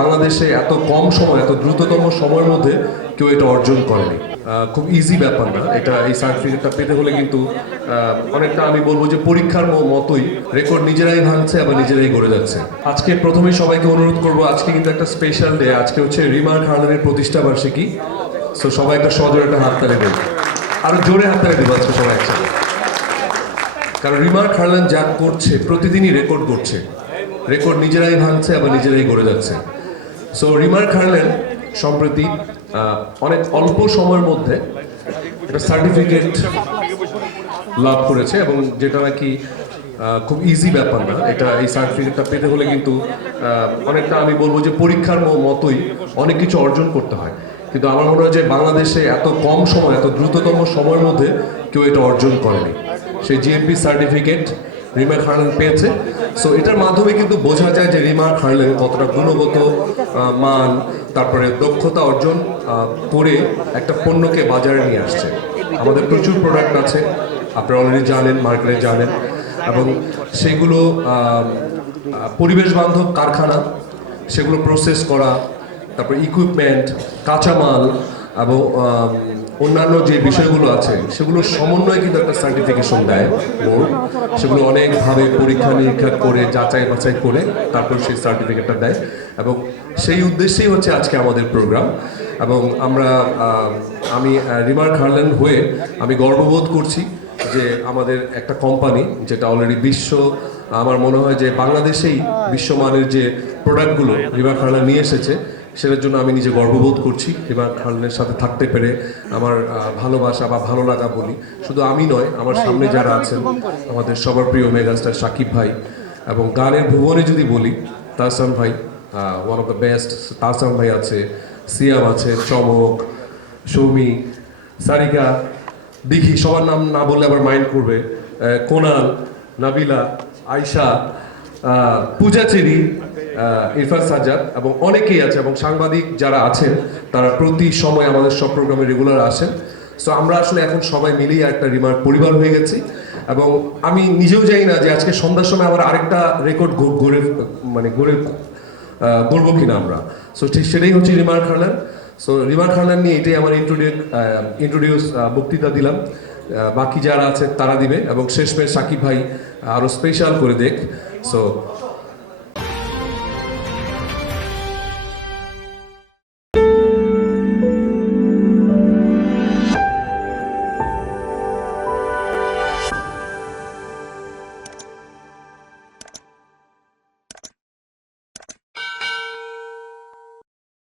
বাংলাদেশে এত কম সময় এত দ্রুততম সময়ের মধ্যে কেউ এটা অর্জন করেনি। খুব ইজি ব্যাপার না এটা। এই সার্টিফিকেটটা পেতে হলে কিন্তু অনেকটা আমি বলবো যে পরীক্ষার মতোই রেকর্ড নিজেরাই ভাঙছে আবার নিজেরাই গড়ে যাচ্ছে। আজকে প্রথমেই সবাইকে অনুরোধ করব, আজকে কিন্তু একটা স্পেশাল ডে। আজকে হচ্ছে রিমার খার্লানের প্রতিষ্ঠা বার্ষিকী। সো সবাই একটা সজোরে একটা হাততালি দেব, আরো জোরে হাততালি দেবো আজকে সবাই একসাথে। কারণ রিমার খার্লান যা করছে প্রতিদিনই রেকর্ড করছে, রেকর্ড নিজেরাই ভাঙছে আবার নিজেরাই গড়ে যাচ্ছে। সো রিমার খার্লান সম্প্রতি অনেক অল্প সময়ের মধ্যে একটা সার্টিফিকেট লাভ করেছে, এবং যেটা নাকি খুব ইজি ব্যাপার না এটা। এই সার্টিফিকেটটা পেতে হলে কিন্তু অনেকটা আমি বলবো যে পরীক্ষার মতোই অনেক কিছু অর্জন করতে হয়। কিন্তু আমার মনে হয় যে বাংলাদেশে এত কম সময় এত দ্রুততম সময়ের মধ্যে কেউ এটা অর্জন করেনি। সেই জিএমপি সার্টিফিকেট রিমা খার্লান পেয়েছে। সো এটার মাধ্যমে কিন্তু বোঝা যায় যে রিমা খার্লান কতটা গুণগত মান, তারপরে দক্ষতা অর্জন করে একটা পণ্যকে বাজারে নিয়ে আসছে। আমাদের প্রচুর প্রোডাক্ট আছে, আপনারা অলরেডি জানেন, মার্কেটে জানেন, এবং সেগুলো পরিবেশ বান্ধব কারখানা, সেগুলো প্রসেস করা, তারপর ইকুইপমেন্ট, কাঁচামাল এবং অন্যান্য যে বিষয়গুলো আছে সেগুলোর সমন্বয়ে কিন্তু একটা সার্টিফিকেশন দেয় বোর্ড। সেগুলো অনেকভাবে পরীক্ষা নিরীক্ষা করে যাচাই বাছাই করে তারপর সেই সার্টিফিকেটটা দেয়, এবং সেই উদ্দেশ্যেই হচ্ছে আজকে আমাদের প্রোগ্রাম। এবং আমি রিমার খার্লান হয়ে আমি গর্ববোধ করছি যে আমাদের একটা কোম্পানি যেটা অলরেডি আমার মনে হয় যে বাংলাদেশেই বিশ্বমানের যে প্রোডাক্টগুলো রিমা খার্লান নিয়ে এসেছে, সেটার জন্য আমি নিজে গর্ববোধ করছি। রিমা খার্লানের সাথে থাকতে পেরে আমার ভালোবাসা বা ভালো লাগা বলি শুধু আমি নয়, আমার সামনে যারা আছেন আমাদের সবার প্রিয় মেগাস্টার শাকিব ভাই, এবং গানের ভুবনে যদি বলি তাহসান ভাই, one of the best. Tahsan ভাই আছে, সিয়াম আছে, চমক, সৌমি, সারিকা, দেখি সবার নাম না বললে আবার মাইন্ড করবে, কোনাল, নাবিলা, আয়শা, পূজা চেরি, ইরফান সাজ্জাদ, এবং অনেকেই আছে, এবং সাংবাদিক যারা আছেন তারা প্রতি সময় আমাদের সব প্রোগ্রামে রেগুলার আসেন। সো আমরা আসলে এখন সবাই মিলেই একটা রিমার পরিবার হয়ে গেছি, এবং আমি নিজেও জানি না যে আজকে সন্ধ্যার সময় আবার আরেকটা রেকর্ড গড়বো কিনা আমরা। সো ঠিক সেটাই হচ্ছে রিমার খার্লান। সো রিমার খার্লান নিয়ে এটাই আমার ইন্ট্রোডিউস বক্তৃতা দিলাম। বাকি যারা আছে তারা দিবে, এবং শেষমেশ সাকিব ভাই আরো স্পেশাল করে দেখ। সো